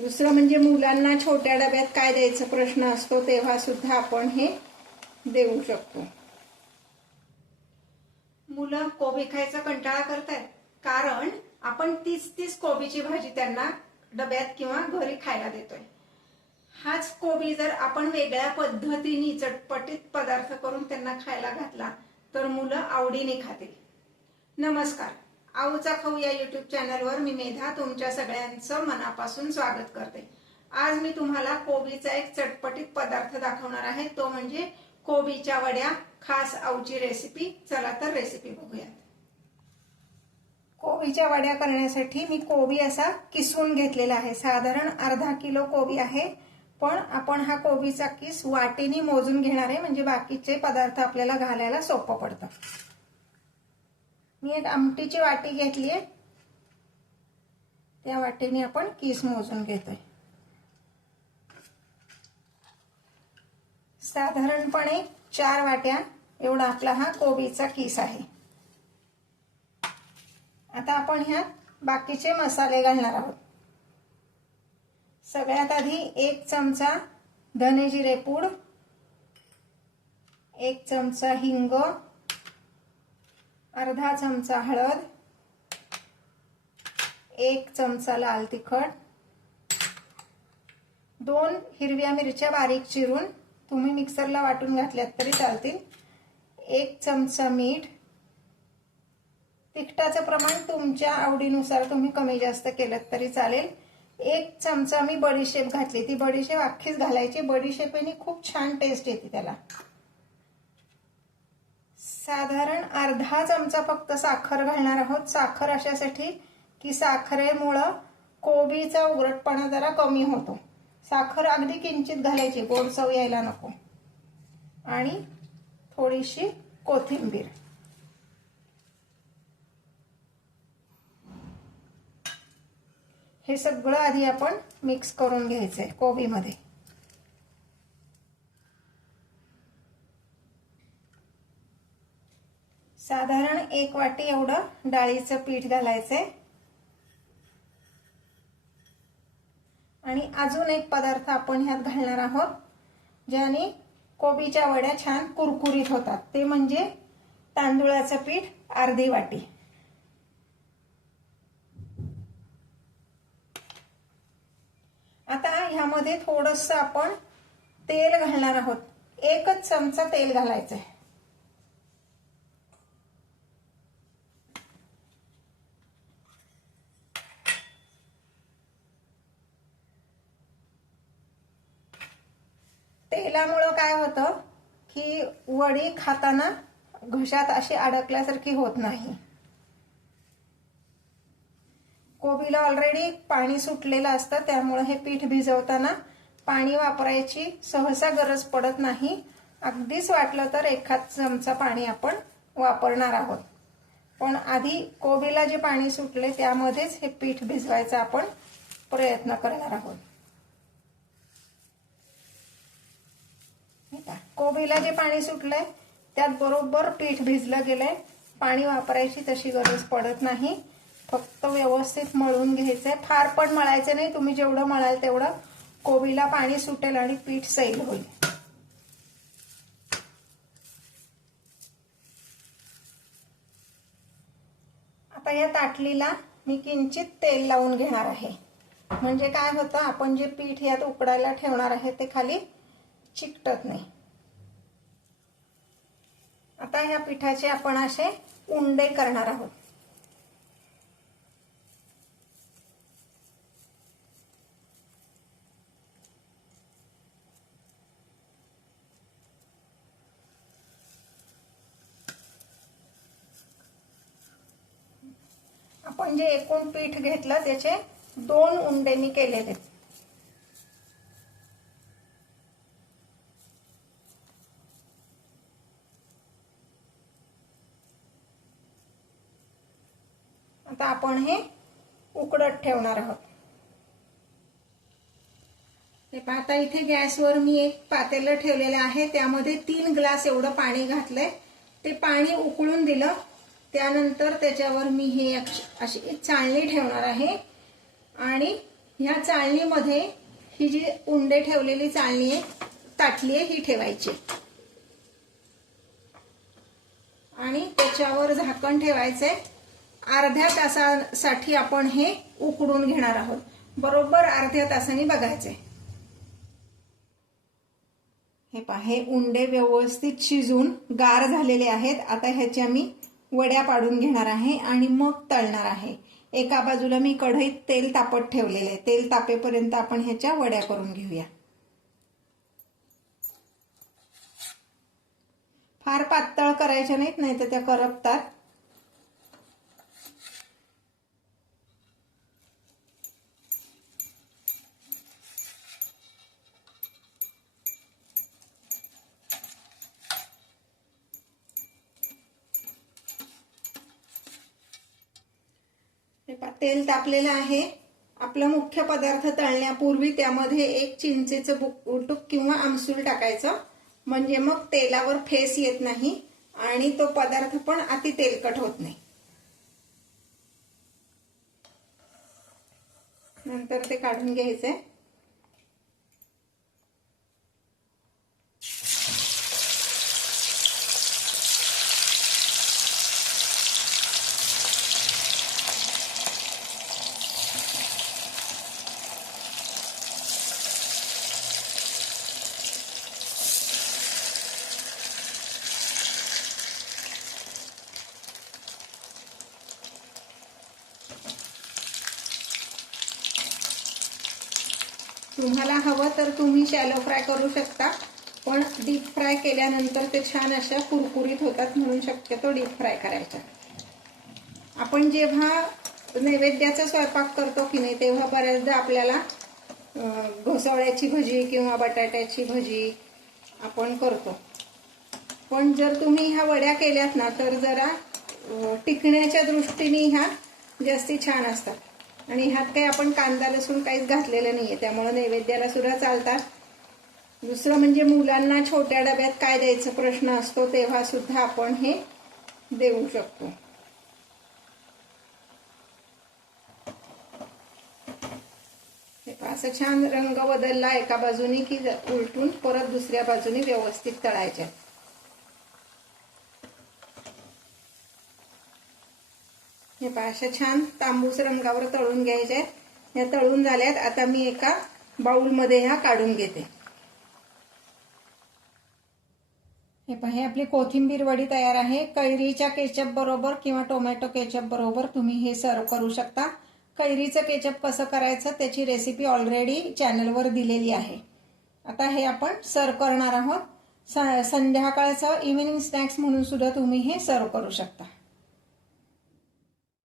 दुसरं म्हणजे मुलांना छोट्या डब्यात काय द्यायचा प्रश्न असतो तेव्हा सुद्धा आपण हे देऊ शकतो. मुलं कोबी खायचा कंटाळा करतात कारण आपण तीच कोबीची भाजी त्यांना डब्यात किंवा घरी खायला देतोय. हाच कोबी जर आपण वेगळ्या पद्धतीने चटपटीत पदार्थ करून त्यांना खायला घातला तर मुलं आवडीने खातील. नमस्कार, आऊचा खाऊ या युट्यूब चॅनलवर मी मेधा तुमच्या सगळ्यांचं मनापासून स्वागत करते. आज मी तुम्हाला कोबीचा एक चटपटीत पदार्थ दाखवणार आहे, तो म्हणजे कोबीच्या वड्या. खास आऊची रेसिपी. चला तर रेसिपी बघूया. कोबीच्या वड्या करण्यासाठी मी कोबी असा किसून घेतलेला आहे. साधारण अर्धा किलो कोबी आहे, पण आपण हा कोबीचा किस वाटीने मोजून घेणार आहे म्हणजे बाकीचे पदार्थ आपल्याला घालायला सोपं पडतं. मी एक आमटीची वाटी घेतली आहे, त्या वाटीने आपण किस मोजून घेतोय. साधारणपणे 4 वाट्या एवढा आपला हा कोबीचा किस आहे. आता आपण ह्यात बाकीचे मसाले घालणार आहोत. सगळ्यात आधी 1 चमचा धने जिरे पूड, 1 चमचा हिंग, अर्धा चमचा हळद, 1 चमचा लाल तिखट, 2 हिरव्या मिरच्या बारीक चिरून तुम्ही मिक्सरला वाटून घातल्यात तरी चालतील, 1 चमचा मीठ. तिखटाचं प्रमाण तुमच्या आवडीनुसार तुम्ही कमी जास्त केलं तरी चालेल. 1 चमचा मी बडीशेप घातली, ती बडीशेप अख्खीच घालायची. बडीशेपेने खूप छान टेस्ट येते त्याला. साधारण अर्धा चमचा फक्त साखर घालणार आहोत. साखर अशासाठी की साखरेमुळे कोबीचा उघरटपणा जरा कमी होतो. साखर अगदी किंचित घालायची, गोड चव यायला नको. आणि थोडीशी कोथिंबीर. हे सगळं आधी आपण मिक्स करून घ्यायचंय कोबीमध्ये. साधारण 1 वाटी एवढं डाळीचं पीठ घालायचंय. आणि अजून एक पदार्थ आपण ह्यात घालणार आहोत ज्याने कोबीच्या वड्या छान कुरकुरीत होतात, ते म्हणजे तांदूळाचं पीठ अर्धी वाटी. आता ह्यामध्ये थोडंसं आपण तेल घालणार आहोत. 1 चमचा तेल घालायचंय. तेलामुळं काय होतं की वडी खाताना घशात अशी अडकल्यासारखी होत नाही. कोबीला ऑलरेडी पाणी सुटलेलं असतं, त्यामुळे हे पीठ भिजवताना पाणी वापरायची सहसा गरज पडत नाही. अगदीच वाटलं तर 1 चमचा पाणी आपण वापरणार आहोत. पण आधी कोबीला जे पाणी सुटले त्यामध्येच हे पीठ भिजवायचा आपण प्रयत्न करणार आहोत. कोबीला जे पाणी सुटलंय त्यात बरोबर पीठ भिजलं गेलंय. पाणी वापरायची तशी गरज पडत नाही. फक्त व्यवस्थित मळून घ्यायचंय. फार पण मळायचं नाही. तुम्ही जेवढं मळाल तेवढं कोबीला पाणी सुटेल आणि पीठ सैल होईल. आता या ताटलीला मी किंचित तेल लावून घेणार आहे, म्हणजे काय होतं आपण जे पीठ यात उकडायला ठेवणार आहे ते खाली चिकटत नाही. आता ह्या पिठाचे आपण असे उंडे करणार आहोत. आपण जे एकूण पीठ घेतलं त्याचे 2 उंडे मी केलेले. आता आपण हे उकडत ठेवणार आहोत. हे पाहता इथे गॅसवर मी एक पातेलं ठेवलेलं आहे, त्यामध्ये 3 ग्लास एवढं पाणी घातलंय. ते पाणी उकळून दिलं, त्यानंतर त्याच्यावर मी हे अशी चाळणी ठेवणार आहे आणि ह्या चाळणीमध्ये ही जी उंडे ठेवलेली चाळणी आहे, ताटली आहे, ही ठेवायची आणि त्याच्यावर झाकण ठेवायचंय. अर्ध्या तासासाठी आपण हे उकडून घेणार आहोत. बरोबर अर्ध्या तासाने बघायचंय. हे पहा, हे उंडे व्यवस्थित शिजून गार झालेले आहेत. आता ह्याच्या मी वड्या पाडून घेणार आहे आणि मग तळणार आहे. एका बाजूला मी कढईत तेल तापत ठेवलेले आहे. तेल तापेपर्यंत आपण ह्याच्या वड्या करून घेऊया. फार पातळ करायच्या नाहीत, नाही तर त्या करपतात. तेल तापलेलं आहे. आपला मुख्य पदार्थ तळण्यापूर्वी त्यामध्ये एक चिंचेचं बुकुटूक किंवा आमसूल टाकायचं, म्हणजे मग तेलावर फेस येत नाही आणि तो पदार्थ पण अति तेलकट होत नाही. नंतर ते काढून घ्यायचंय. तुम्हाला हवं तर तुम्ही शॅलो फ्राय करू शकता, पण डीप फ्राय केल्यानंतर ते छान अशा कुरकुरीत होतात, म्हणून शक्यतो डीप फ्राय करायचा. आपण जेव्हा नैवेद्याचा स्वयंपाक करतो की नाही, तेव्हा बऱ्याचदा आपल्याला घोसावळ्याची भजी किंवा बटाट्याची भजी आपण करतो. पण जर तुम्ही ह्या वड्या केल्यात ना, तर जरा टिकण्याच्या दृष्टीने ह्या जास्ती छान असतात. आणि ह्यात काही आपण कांदा लसूण काहीच घातलेलं नाहीये, त्यामुळे नैवेद्याला सुद्धा चालतात. दुसरं म्हणजे मुलांना छोट्या डब्यात काय द्यायचा प्रश्न असतो, तेव्हा सुद्धा आपण हे देऊ शकतो. असं छान रंग बदलला एका बाजूने की उलटून परत दुसऱ्या बाजूने व्यवस्थित तळायच्या. हे पहा, अशा छान तांबूस रंगावर तळून घ्यायचे आहेत. ह्या तळून झाल्यात. आता मी एका बाउलमध्ये ह्या काढून घेते. हे पहा, हे आपली कोथिंबीर वडी तयार आहे. कैरीच्या केचप बरोबर किंवा टोमॅटो केचप बरोबर तुम्ही हे सर्व करू शकता. कैरीचं केचप कसं करायचं त्याची रेसिपी ऑलरेडी चॅनलवर दिलेली आहे. आता हे आपण सर्व करणार आहोत. संध्याकाळचं इव्हिनिंग स्नॅक्स म्हणून सुद्धा तुम्ही हे सर्व करू शकता.